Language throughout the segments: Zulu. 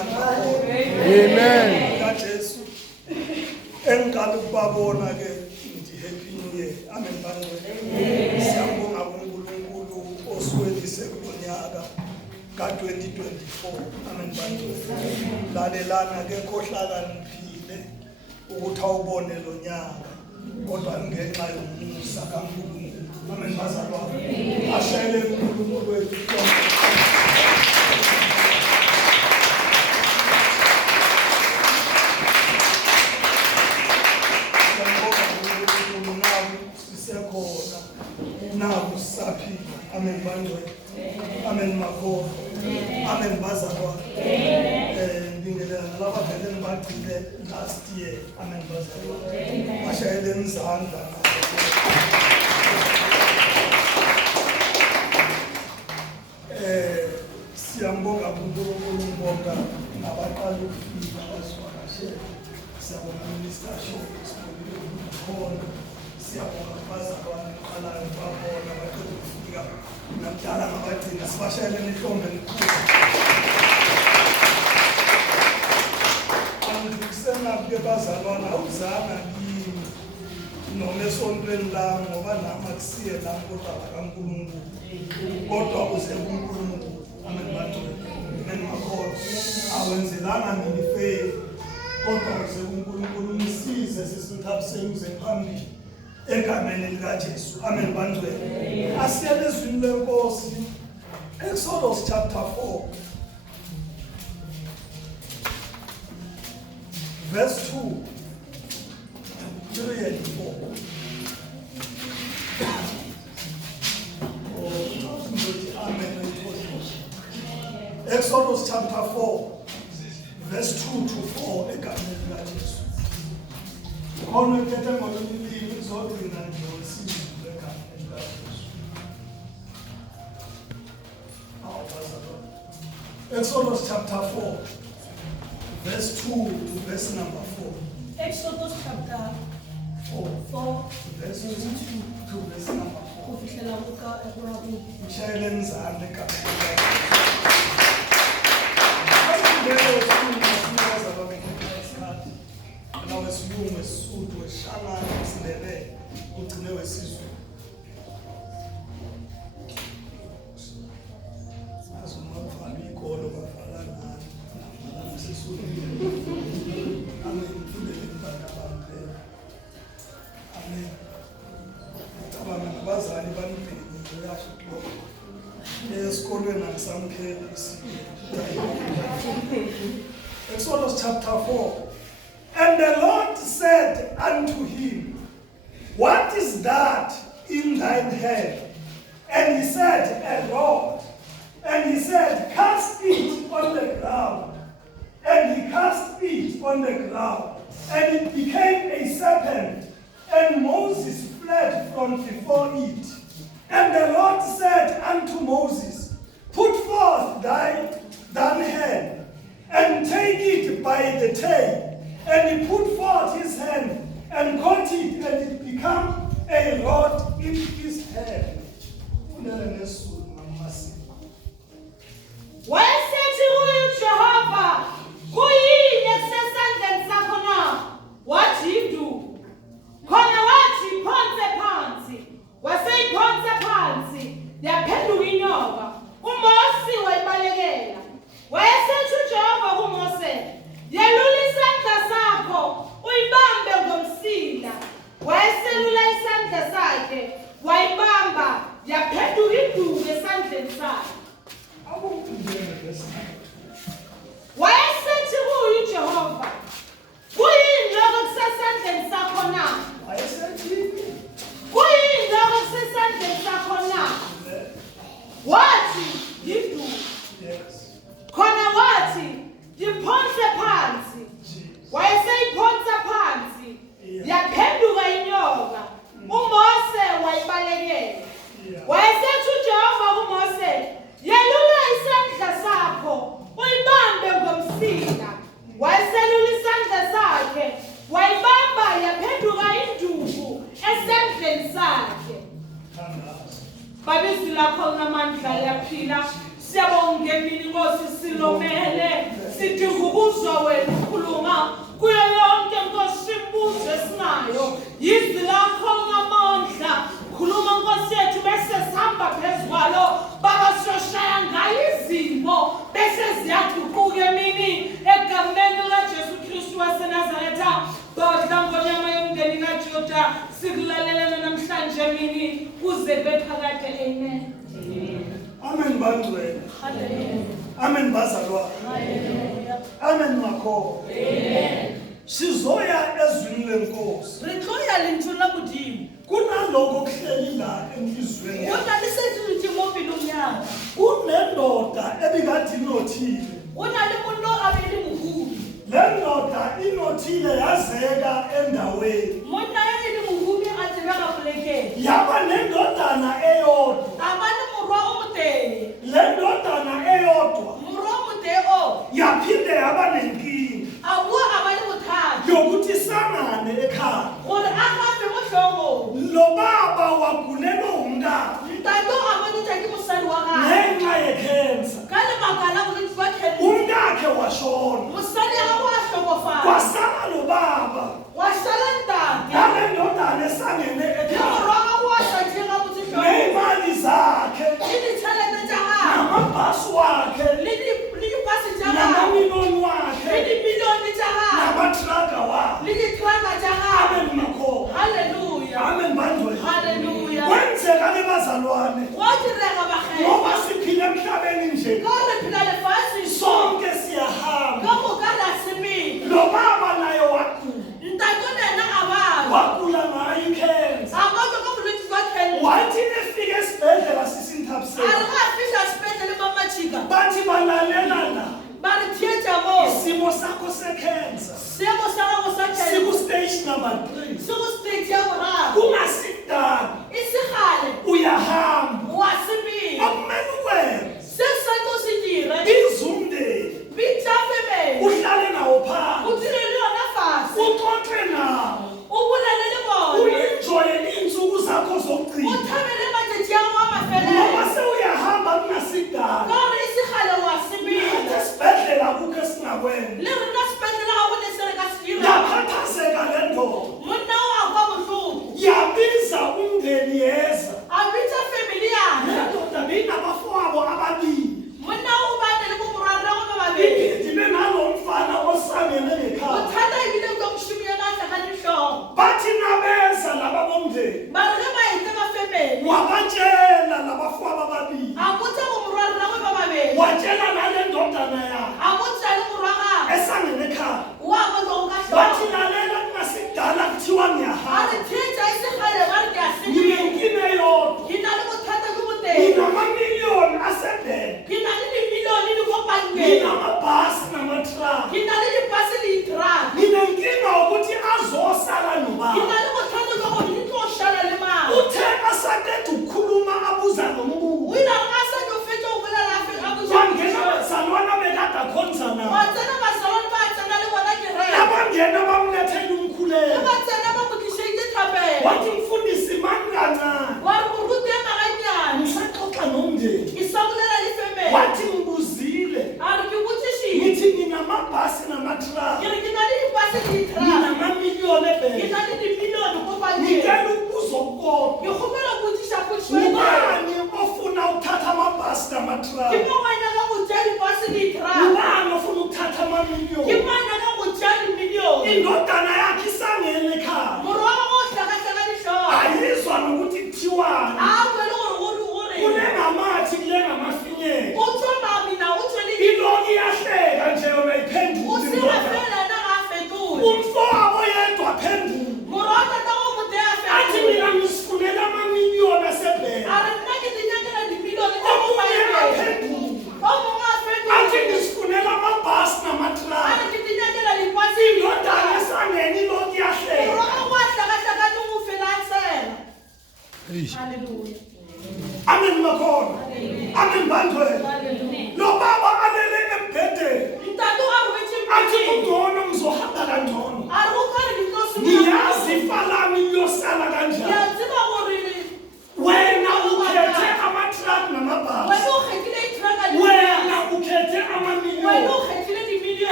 Amen. kaJesu engqala ukubabona ke ngithi happy new year. Amen bangcwele. Siyabonga uNkulunkulu oswelise kulonyaka ka2024. Amen bangcwele. Lalelana ke khohlakaniphile ukuthi awubone lo nyaka kodwa ngenxa yomusa kaNkulunkulu. Amen bazalwane. Ashayele uNkulunkulu wethu. Now saphila. Amen bangcwele. Amen makho. Amen bazalwa. Ngibingelela laba vele ngibagcile last year. Amen bazalwa. Bashayele izandla. Siyambonga uNkulunkulu ngibonga nabaqala ukufika abasivakashele. Siyabonga Minister Showes khona. Siyabonga abazalwane qalayo babona baqala ukufika namdala ngabagcina sibashayele ihlombe elikhulu. Angikusena ke bazalwane awuzanga kimi noma esontweni lami ngoba nami akusiye lami kodwa kaNkulunkulu. Kodwa uze kuNkulunkulu. Amen bangcwele. Amen makho. Awenzelanga mina ifave kodwa uze kuNkulunkulu umsize sisithabiseni uze phambili. Egameni likaJesu. Amen bangcwele. Asiyele izwi lenkosi. Exodus chapter 4 verse 2 3 and 4. Amen. Exodus chapter 4 verse 2 to 4. Egameni likaJesu. Khona kethe ngolimi izogcina nje wesizwe egameni likaJesu. Exodus chapter 4 verse 2 to verse number 4. Exodus chapter 4 verse 2 to verse number 4. kufihlela Mshayele izandla egameni Wesilungu wesuthu weshangana wesindebele ugcine wesizwe. Azumavalo ikolo bavala ngani namala sesuthu. Amen. Mfundele impanda bampela. Amen. Abana abazali banibhekile yasho lo. Esikolweni akusamkheli Exodus chapter 4. And the Lord said unto him, What is that in thine hand? And he said, A rod. And he said, Cast it on the ground. And he cast it on the ground. And it became a serpent. And Moses fled from before it. And the Lord said unto Moses, Put forth thine hand, and take it by the tail. And he put forth his hand and caught it, and it became a rod in his hand. Wayesethi kuyo Jehova, kuyini ekusesandleni sakho na? Wathi yiduku. Khona wathi iphonse phansi. Waseyiphonse phansi, yaphenduka inyoka. uMose wayibalekela. Wayesethi uJehova kuMose, yelula isandla sakho uyibambe ngomsila. Wayeselula isandla sakhe wayibamba, yaphenduka iduku esandleni sakhe. Wayesethi kuyo uJehova, kuyini lokho kusesandleni sakho na? Kuyini lokho kusesandleni sakho na? Wathi yiduku. Khona wathi yiphonse phansi. Wayeseyiphonsa phansi, yaphenduka inyoka. uMose wayibalekela. Wayesethi uJehova kuMose, yelula isandla sakho uyibambe ngomsila. Wayeselula isandla sakhe wayibamba, yaphenduka induku esandleni sakhe. Babizwi lakho ngamandla yaphila. Siyabonga ngemini Nkosi Silomele. sidinga ukuzwa wena ukhuluma kuyo yonke Nkosi imibuzo esinayo. Yizi lakho ngamandla. Khuluma Nkosi yethu bese sihamba phezu kwalo. Baba siyoshaya ngayo izimo bese ziyaguquka emini egameni laJesu Kristu waseNazaretha. Dodla ngonyama yomndeni kaJuda sikulalelana namhlanje emini kuze bephakade. Amen. Amen bangcwele. Hallelujah. Amen bazalwane. Hallelujah. Amen makho. Amen. Sizoya ezwini lenkosi. Re tlo ya lentswe la Modimo. Kunaloko kuhleli la enhlizweni. Go na le se se mo pelong ya. Kunendoda ebikade inothile. Go na le monna a be le mohumi. Le ndoda inothile yazeka endaweni. Monna ya le mohumi a tseba ka polekeng. Yaba nendodana eyodwa. A ba le morwa o moteng. Le ndodana eyodwa Morwa o moteng o. yaphinde yaba nenkinga A bua a ba le bothata. yokuthi sangane ekhaya. Gore a gape mo hlogong. Lo baba wagulelwa umntana Ntato a bontsha ke mosadi wa gagwe. ngenxa yekhensa. Ka lebaka la bolwetse jwa cancer. Umntakhe washona. Mosadi a wa hlokofala. Kwasala lo baba Wa shala ntate. nale ndodana esangene Le ekhaya morwa wa wa hlatshe ga botse hlogong. neyimali zakhe Le ditšhelete tša gagwe. namabhasi wakhe Le dipase tša gagwe. namamiloni Le wakhe dimilione tša gagwe. namatraga wakhe. Le ditraka tša gagwe. Amen makho. Hallelujah. Amen bandwe. Hallelujah. Kwenzeka ke bazalwane Go a direga bagadi. ngoba siphila emhlabeni nje Ka re phela lefatsheng sonke siyahamba. ka moka re a sepela. Lo baba naye wagula. Ntate le ena a bala. Wagula ngayo ikhensa. A batwa ka bolwetse jwa cancer. Wathi efika esibhedlela A sisinthabiseni re ga a fitlha sepetlele mamachika. bathi balalela la Ba re thietša moo. isimo sakho sekhensa Seemo sa gago sa cancer. siku-stage number 3 Se go stage ya boraro. kungasidala E se gale. uyahamba Wa sepela. akumele ukwenza Se sa tlo se dire. biza umndeni Bitša family. uhlale nawo O phansi dire le yona fatshe. uxoxe nawo O bolele le bona. uyenjoye iinsuku zakho O zokugcina thabele matšatši a go a ngoba mafelelo. sewuyahamba kungasidala Ka gore e se gale wa sepela. esibhedlela kukho esingakwenza Le rena sepetlele ga go ne se re ka se dira. yakhathazeka le ndoda Monna o a kwa bohloko. yabiza umndeni yeza A bitša family yane. le ndoda beyinabafowabo ababili Monna o bane le bomorwarragwe ba babedi. iphindile nalo mfana osangene ngekhaya Bothata ebile kwa mošomi yona a tlhaga dihloogo. bathi nabeza laba bomndeni Ba re ge ba etse ba family. wabatshela labafowabo ababili A botša bomorwarragwe ba babedi. watshela nale ndodana yakhe A botša le morwa gagwe. esangene ekhaya Wa botša go ka wathi hlogo. lalela kungasidala kuthiwa A ngiyahamba re thietša e se gale ba re ke a sepela. nginenkine yodwa Ke na le bothata jo boteng. nginamamiliyoni asebhele Ke na le dimilione di ko bankeng. nginamabhasi namatraka Ke na le dipase le diteraka. nginenkinga wokuthi azosala Ke nobaba na le bothata jwa gore di tlo šala le mang. uthe asaqeda ukukhuluma abuza O nombuzo ile a sa tlo fetša go bolela a botša bangena dipotšišo. bazalwana bekade akhonza Wa nabo tsena basalwane ba tsena le bona kereke. abangena bamlethela Le umkhuleko ba tsena ba mo tlišeditše thapelo. wathi mfundisi mani kancane Wa re moruti e maganyane. ngisaxoxa nomndeni Ke sa bolela le family. wathi ngibuzile A re ke botšišitše. ngithi nginamabhasi namatraka Ke re ke na le dipase le diteraka. nginamamiliyoni Ke ebhele na le dimilione ko bankeng. ngicela ukubuza okukodwa Ke kgopela go botšiša potšišo e nngwe. ngubani ofuna ukuthatha amabhasi Ke namatraka mo wena ka go tšea dipase le diteraka. ngubani ofuna ukuthatha Ke amamiliyoni mana ka go tšea dimilione. indodana yakhe isangene ekhaya Morwa wa go hlakahlaka dihloogo. ayizwa nokuthi kuthiwani A kwele gore gore. kunengamathi kulengamafinyela O tswa mamina o tswe le iloki iyahleka nje yona o iphendule se indoda. fela ena ga a fetole. umfowabo yedwa aphendule Morwa wa tata go mote a athi fetole. mina ngisifunela amamiliyoni asebhele A re nna ke dinyakela dimilione tsa go omunye bankeng. aphendule O mongwe a athi fetole. ngisifunela amabhasi A namatraka re ke dinyakela dipase. indodana esangene iloki iyahleka Morwa wa go a hlakahlakane go fela a tsela. Hallelujah. amen makhona amen bandwele Hallelujah. lo baba alele embhedeni Ntate a robetse athi mmileng. kungcono ngizohamba kangcono A re go kare ke tlo ngiyazi simolola. ifa lami liyosala Ke kanjani a tseba gore wena ukhethe amatraki namabhasi wena o kgethile diteraka le wena dipase. ukhethe Wena amamiliyoni o kgethile dimilione.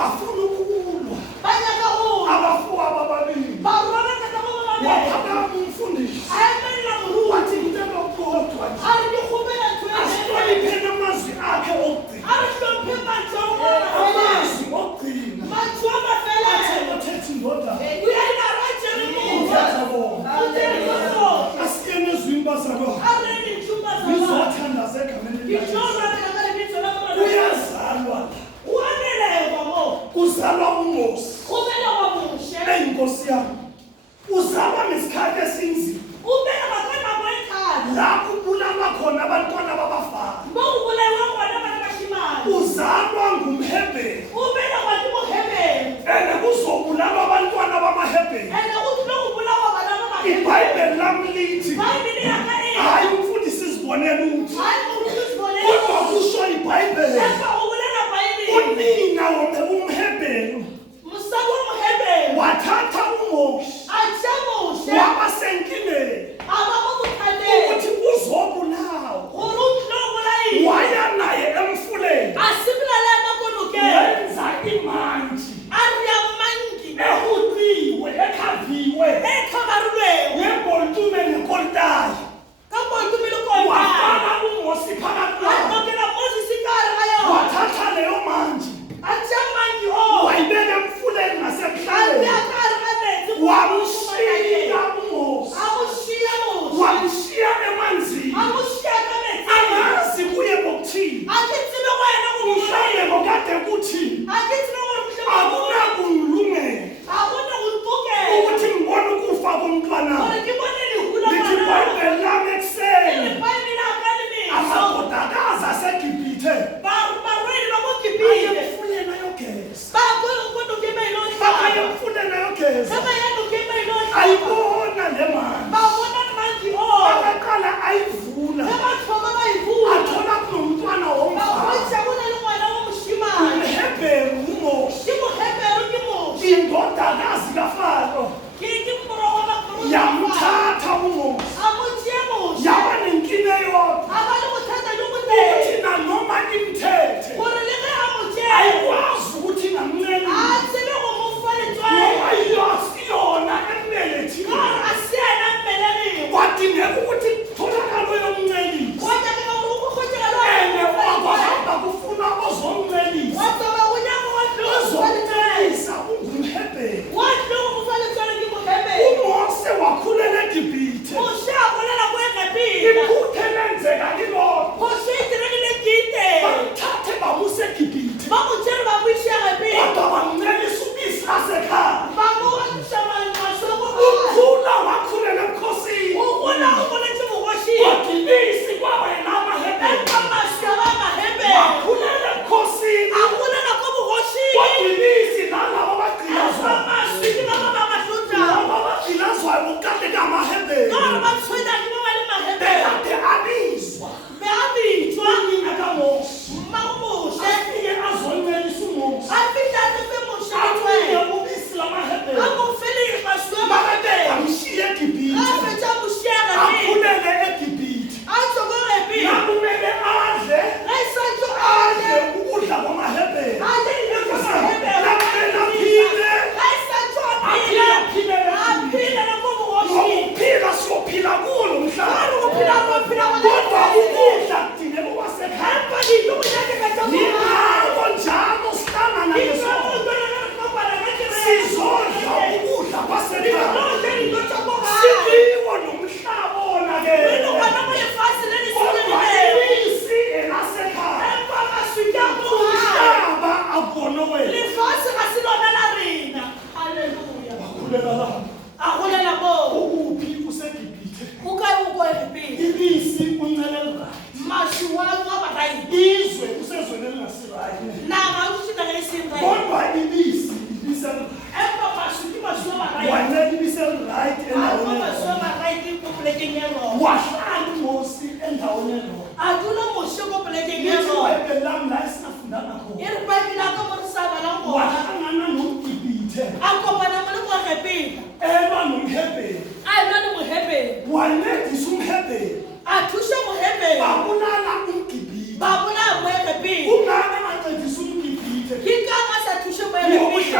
bafuna ukulwa Banyaka ulwa. abafowabo ababili Barona ka tabo ba ba. waphakama umfundisi Ayemela nguru. wathi ngicela ukukodwa nje Ari di khubela twele. asihlonipheni amazwi akhe okugcina Ari hlophe batho. amazwi okugcina Batho ba fela. athethe indoda Uyayina rajele mu. asiyene ezwini bazalwane Ari ni chumba za. ngizothandaza egameni likaJesu Kijona kana libitso la bona. kuyazalwa Uwaneleka mo. kuzalwa umusi Khubela wa mushe. eyinkosi yami uzalwa ngesikhathi esinzima Ubela bakana boyikhaya. la kubulala khona abantwana babafana Bawubulawa ngwana bana bashimali. uzalwa ngumhebheri Ubela kwathi muhebeni. ene kuzobulalwa abantwana bamahebheri Ene uthi lokubulawa bana baba. ibhayibheli lami lithi Bayibili yakhe hayi umfundisi Zibonele uthi hayi ukuzibonela. kodwa kusho ibhayibheli Lapha ukulela Bayibili. unina umhebheri Musabo muhebeni. wathatha uMoshi Ajamushe. waba senkingeni Ababukuthandela. ukuthi uzobulawa Uruthi lokulayi. waya naye emfuleni Asibulala makonuke. wenza imanji Ariyamangi. ehutiwe ekhaviwe Ekhabarulweyo. ngeboltume nekoltayi Kabontumile ukona. wafaka uMosi phakathi kwayo Akokela Moses ikari ayo. wathatha leyo manji Ajamangi o. wayibeka emfuleni nasemhlabeni Abiyakari kanetsi. wamshiya uMosi Amushiya Mose. wamshiya emanzini Amushiya kanetsi. angazi kuye bokuthini Akitsime wena mhlawumbe kumshayelo. kokade kuthini Akitsime wena kumshayelo. akunakungilungela Akuna kutukela. ukuthi ngibone ukufa komntwana Ore kibonile hula lithi bana. ibhayibheli lami ekuseni Ibhayibheli akalimiso. amadodakazi aseGibhithe Barweli bakugibhile. ayemfuleni ayogeza Bakuyukudukime ilonhla. ayemfuleni ayogeza Kama yadukime ilonhla. ayibona le mani Babona mangi o. akaqala ayivula Kama thoma bayivula. athola kunomntwana womfana Bakwetsa kunalungwana womushimane. umhebheri uMosi Kimuhebheru kimusha. indodakazi kaFaro Kikimborowa bakuru. yamthatha uMosi Amutie musha. yaba nenkinga eyodwa Abantu kuthatha lukuthe. ukuthi nanoma imthethe Gore le ge amutie. ayikwazi ukuthi ngamncenisa Atsebe go mofale tswae. ngoba yona embelethile Gore asiyena mbeleliwe. kwadingeka ukuthi tholakalo yomncelisi Kodwa ke gore ukukhotheka lo. ene wakwahamba kufuna ozomncelisa Watsaba kunyaka wadluka. ozomncelisa ungumhebheri Wadluka kufale tswae kimuhebheru. uMose wakhulela eGibhithe Musha bolela kwengapila. iphuthe lenzeka kilodwa Koshitirele kite. bamthathe bamuse eGibhithe Bamutshela babuyisha ngapila. kodwa bamncelisa ubisi lasekhaya Bamuka kushamani masoko. ukhula wakhulela ebukhosini Ukuna ukuna chimukoshi. kodwa ibisi kwaba yena amahebheri Ekamashaba ngahebe. wakhulela ebukhosini Akuna nakomukoshi. kodwa ibisi nalabo bagqilazwayo Akamashiki baba bamahlutha. labo bagqilazwayo kukade kamahebheri Gore batsweda ke baba le mahebe. bekade abizwa Beabitshwa. unina kaMosi Makumushe. afike azoncelisa uMosi Afika sesemushe abuye tswae. ubisi lamahebheri Amufeli maswe bakade mahebe. bamshiya eGibhithe Afetha mushiya ngapila. akhulele eGibhithe Atsokore pila. nakumele adle Esantsho adle ale. ukudla kwamahebheri Ale into mahebe. nakumele aphile Esantsho aphile apila. aphile Apila nakomukoshi. ngokuphila siyophila kulo mhlaba Gore uphila ngophila kodwa ngale. ukudla kudingeka okwasekhaya Empa dijo kunyake kajabuka. yingako njalo sihlangana nesona sizodla ukudla kwasekhaya sikiwo nomhlaba onakele kodwa ibisi elasekhaya umhlaba akubona wena wakhulela lapho ukuphi useGibhithe ibisi uncelela izwe usezweni elingasirayi kodwa ibisi wanela ibisi elirayi endaweni wahlala uMosi endaweni elodwa lithi ibhayibheli lami la esingafundanga khona wahlangana nomGibhithe elwa nomhebheri wancedisa umhebheri Athusha muhebe. babulala umGibhithe Babula muhebe. ungaka bancedisa umGibhithe Kikanga sathusha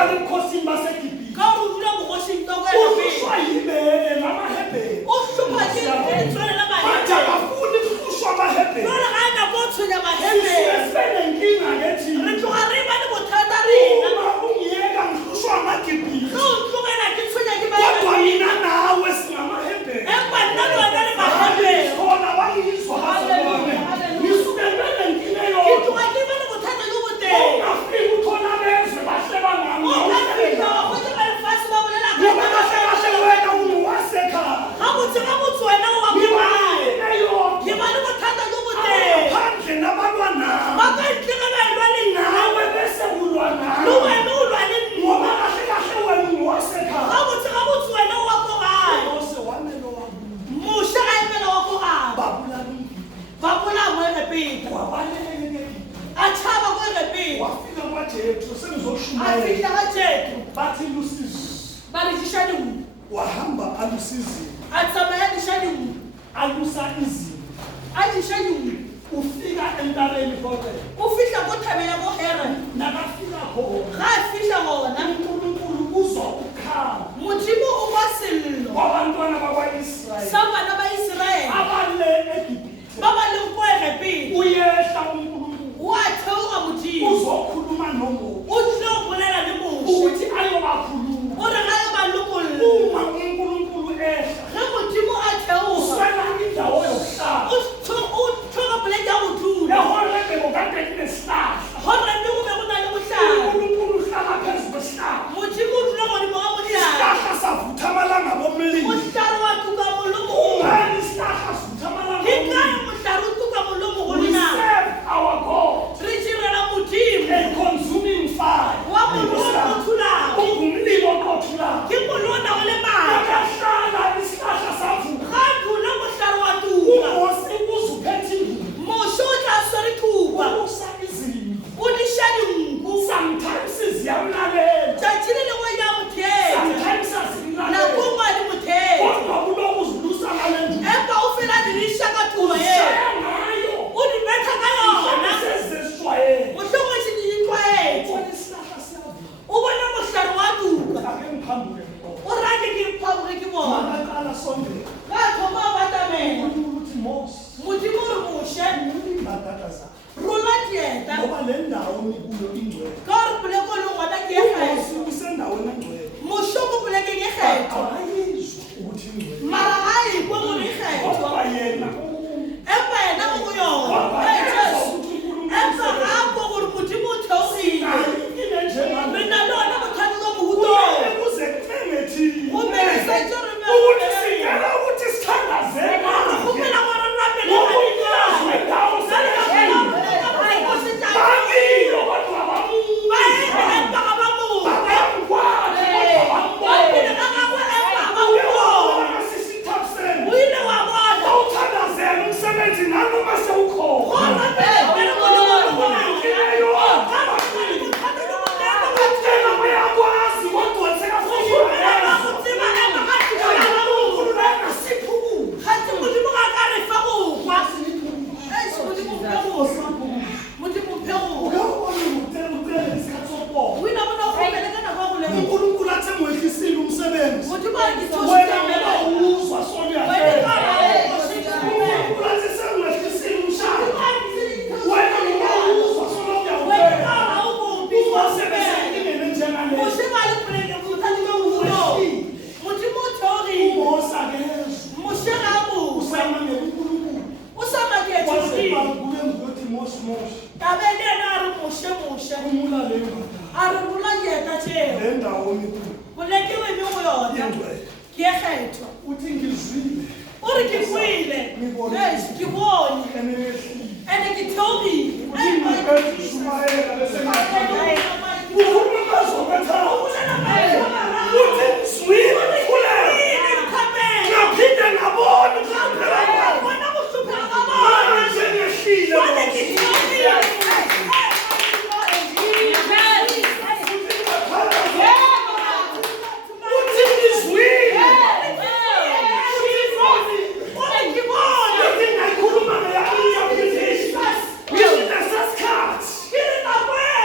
uhlala ebukhosini baseGibhithe. Ka o dula bogoshing ka Uhlushwa yibele namaHebheru. o hlopha ke tshwana la Manje mahebe abafuni ukuhlushwa amaHebheru. jwale ga ena ko tshwenya Sisuke mahebe sibe nenkinga ngethi re tloga re ba le bothata rena uma ungiyeka ngihlushwa amaGibhithe. ge o tlogela ke tshwenya ke Kodwa mahebe mina nawe singamaHebheru. empa nna le wena le mahebe Khona wangizwa bazalwane. Ngisuke ngibe nenkinga ke eyodwa. tloga ke ba le bothata jo boteng Ungafika uthona bezwe bahleba ngami. o ka fihla wa kgwetsa ba lefatshe ba bolela Ngoba kahle kahle wena ungowasekhaya. gabotse wena o wa ko gae Ngiba eyodwa. ke ba le bothata jo boteng Ngaphandle nabalwanami. ba ka ntle ga ba lwa le nna Nawe bese ulwa nami. le wena o lwa le Ngoba nna kahle kahle wena ungowasekhaya. gabotse wena o wa ko gae Ose wamelo wabuya. moša ga emela wa ko gae Babulani. ba bola mo erepeta Wabaleke. a tšhaba ko erepeta Wafika kwaJethro a sengizoshumayela. fihla ga jetho Bathi lusizi. ba re diša dinku Wahamba alusizini. a tsamaya diša dinku Alusa izini. a diša dinku Ufika entabeni kodwa. o fihla ko thabeng ya ko here Nakafika khona. ga a fihla gona uNkulunkulu uzwa ukukhala modimo o kwa sello kwabantwana bakwa-Israyeli sa bana ba iseraele abale eGibhithe. ba ba leng ko erepeta Uyehla uNkulunkulu o a theoga modimo uzokhuluma noMosi o tlile go bolela le moše ukuthi ayobakhuluma. o re ga yo ba lokollo Uma uNkulunkulu ehla ge modimo a theoga uswela indawo yokuhlala. o tlhoga poleke ya go dula Ehorebe bekade kunesihlahla. gore mme go be go na le botlhaba uNkulunkulu uhlala phezu kwesihlahla. modimo o dula godimo ga motlhaba Isihlahla savutha amalanga bomlilo. motlhare wa tuka molomo Ungani isihlahla savutha amalanga ke kae bomlilo? motlhare o tuka molomo go We nna serve our God. re direla modimo A consuming fire. wa mollo o thulago Ungumlilo oqothulayo. ke molona go le maatla Akahlala isihlahla savuka. ga dula motlhare wa tuka uMosi uze uphethe induku. moše o tla swere thuba Usa izimvu. o diša dinku Sometimes ziyamlalela. tšatši le lengwe ya motheta Sometimes azimlalela. nakong wa di motheta Kodwa kuloku zilusa ngale nduku. empa o fela diriša ka thuba ye Ushaya ngayo. o di betha ka yona Sezisishwayele. mohlomongši di ditlwaetse Ubona isihlahla siyavuka. o bona mohlare wa tuka Ake ngiphambule ngqo. o rate ke mphaboge ke bona Makaqala sondela. ka thoma a batamela Ukuthi Mose, modimo o re moše imbadada rola dieta ngoba le ndawo nikuyo ingcwele. ka gore poleko le ngwana ke ye uMosi kgetho usendaweni engcwele. moše mo polekeng ye kgetho Awayizwa ukuthi ingcwele. mara ga a ekwe gore e kgetho Kodwa yena empa yena mo go yona Ee, Jesu. empa ga a kwe gore modimo o theogile re na le ona bothata ka mogutong o melesetso re ukuthi singela ukuthi sithandazeka. gopela gore rapele Bangilo kodwa bamuzwa. Baphambi kwakhe kodwa bambona. Sisithabiseni. Awuthandazela umsebenzi nanoma sewukhona. Batshela bayakwazi kodwa sekafika. uNkulunkulu engasiphi ukudla. Uyabona ucela isikhathi sokubonga. uNkulunkulu athe ngwehlisile umsebenzi. Wena ngoba uzwa soluyahlela. uNkulunkulu athe sengwehlisile umshado. Wena ngoba uzwa soluyahlela. Usebesekingene njengale. uMosi akezwa. Usamangele uNkulunkulu. Kwaze bakube ngokuthi Mose umulale le ndawo omikuyo. Ingcwele. Uthi ngizwile. Ore ke buile, ke bone, Emehlile. ene ke theogile. Uthi ngibethe ishumayela bese ngiyaqala. Ukhuluma bazobetha. Uthi ngizwile ngifulele. Ngaphinde ngabona ukuhlupheka. Manje ngehlile. Uthi ngizwile. Uthi ngayikhuluma ngeyami. Ngithi nesasikhathi.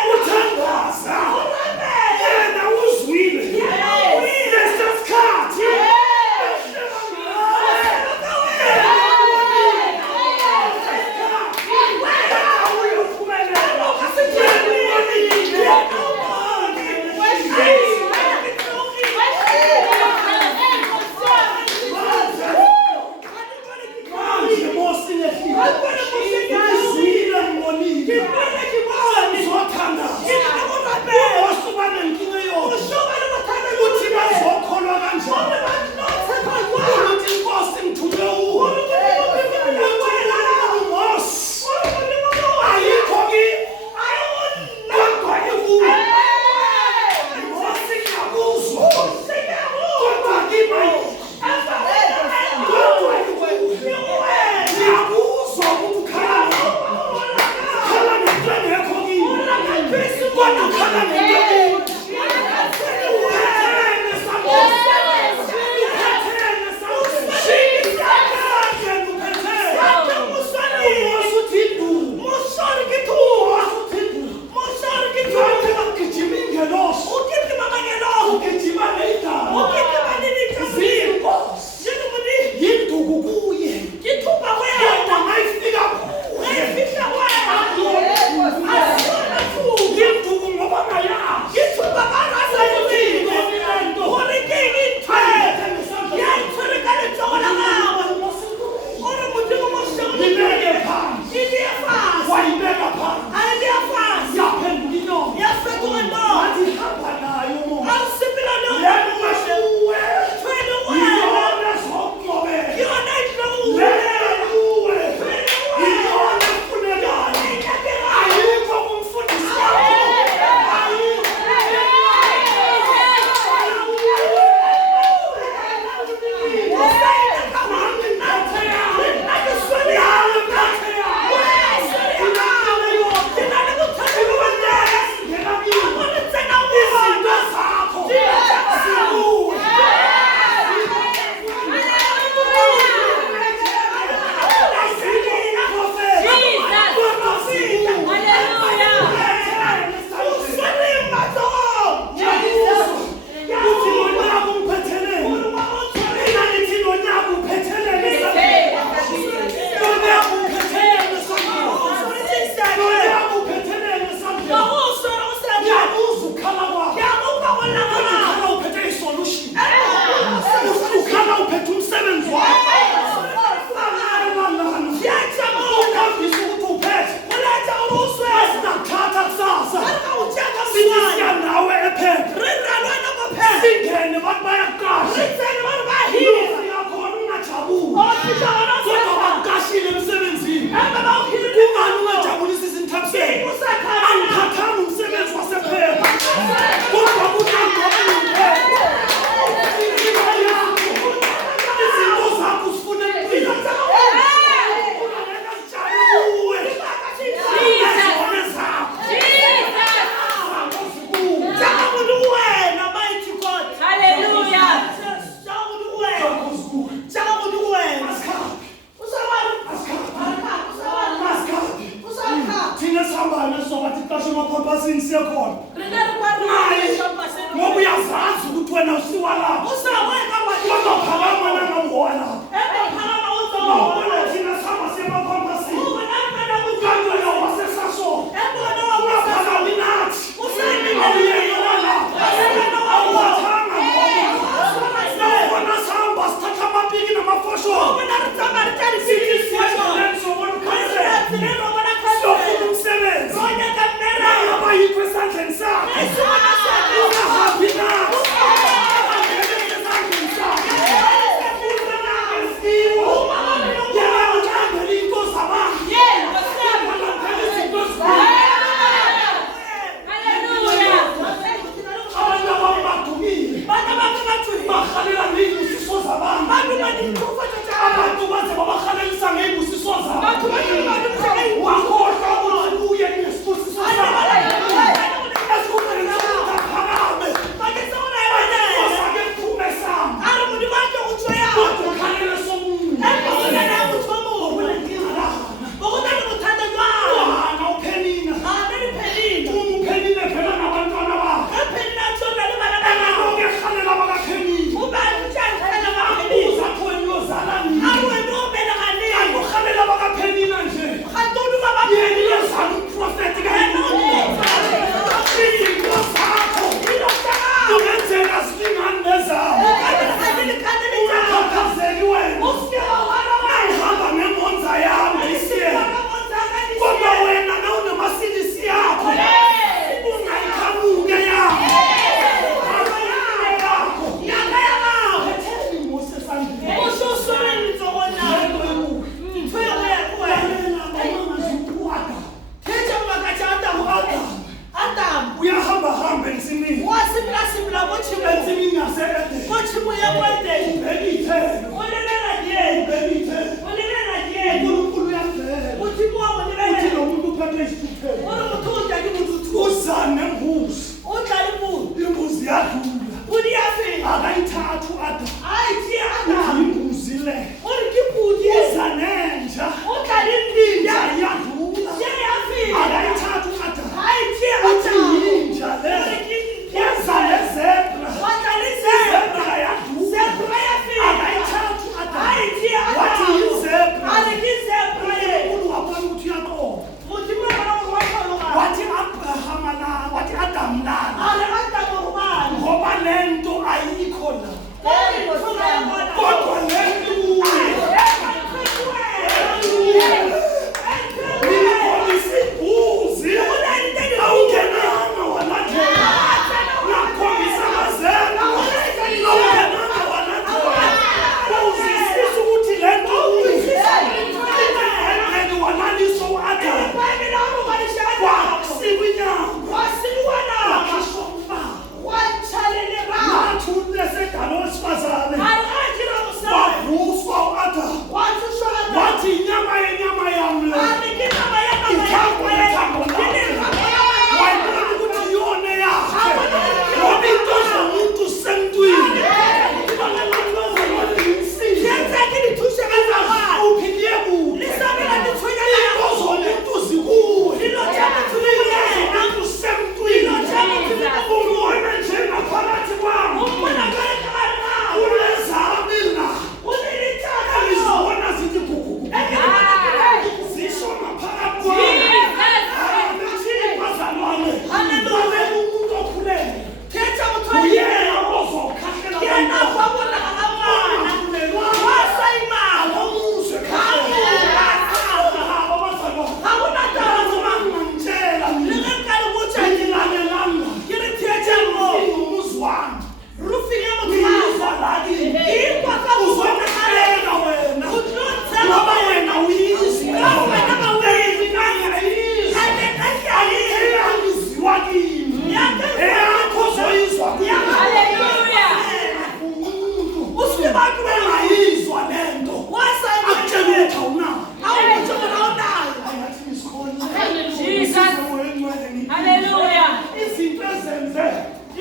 Uzane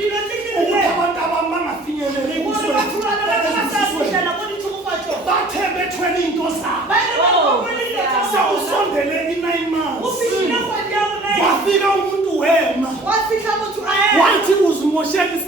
ukuthi abantu abangafinyeleli bathe bethwele into zabo sewusondele i-9 months wafika umuntu wema wathi uzimoshela